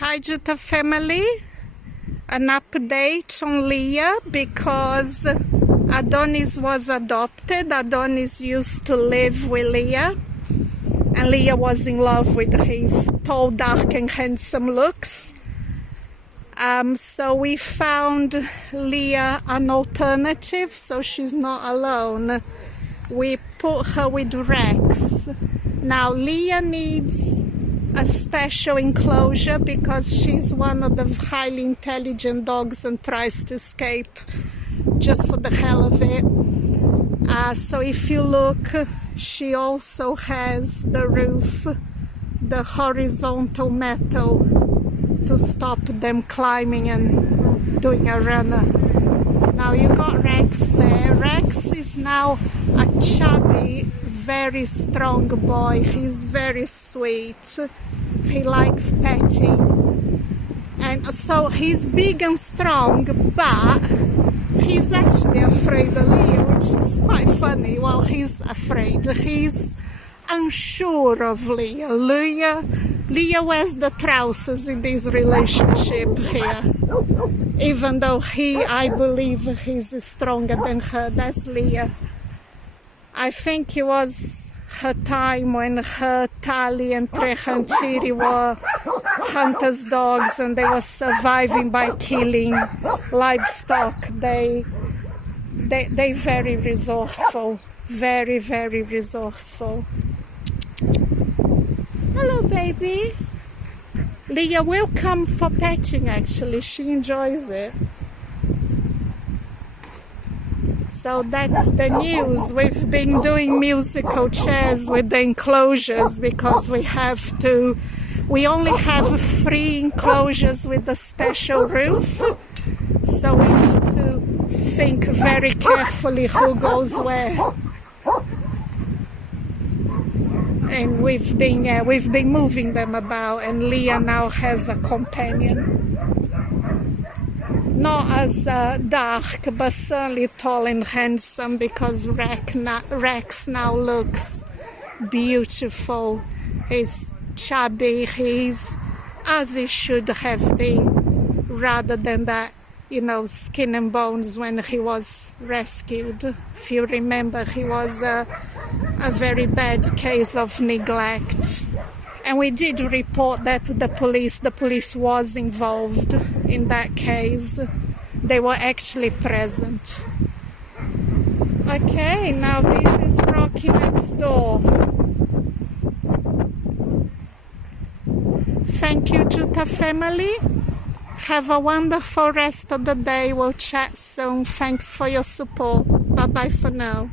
Hi Jutta family, an update on LIA because Adonis was adopted. Adonis used to live with LIA and LIA was in love with his tall, dark and handsome looks. So we found LIA an alternative so she's not alone. We put her with Rex. Now LIA needs a special enclosure because she's one of the highly intelligent dogs and tries to escape just for the hell of it. So if you look, she also has the roof, the horizontal metal to stop them climbing and doing a runner. Now you got Rex there. Rex is now a chubby, very strong boy. He's very sweet. He likes petting, and so he's big and strong, but he's actually afraid of LIA, which is quite funny. Well, he's afraid. He's unsure of LIA. LIA wears the trousers in this relationship here, even though I believe he's stronger than her. That's LIA. I think it was her time when her Tali and Trehanchiri were hunters' dogs and they were surviving by killing livestock. They very resourceful, very, very resourceful. Hello, baby. LIA will come for petting, actually. She enjoys it. So that's the news. We've been doing musical chairs with the enclosures because we only have 3 enclosures with the special roof. So we need to think very carefully who goes where. And we've been moving them about, and LIA now has a companion. Not as dark, but certainly tall and handsome, because Rex now looks beautiful. He's chubby, he's as he should have been, rather than that, skin and bones when he was rescued. If you remember, he was a very bad case of neglect. And we did report that to the police. The police was involved in that case. They were actually present. Okay, now this is Rocky next door. Thank you, Jutta family. Have a wonderful rest of the day. We'll chat soon. Thanks for your support. Bye-bye for now.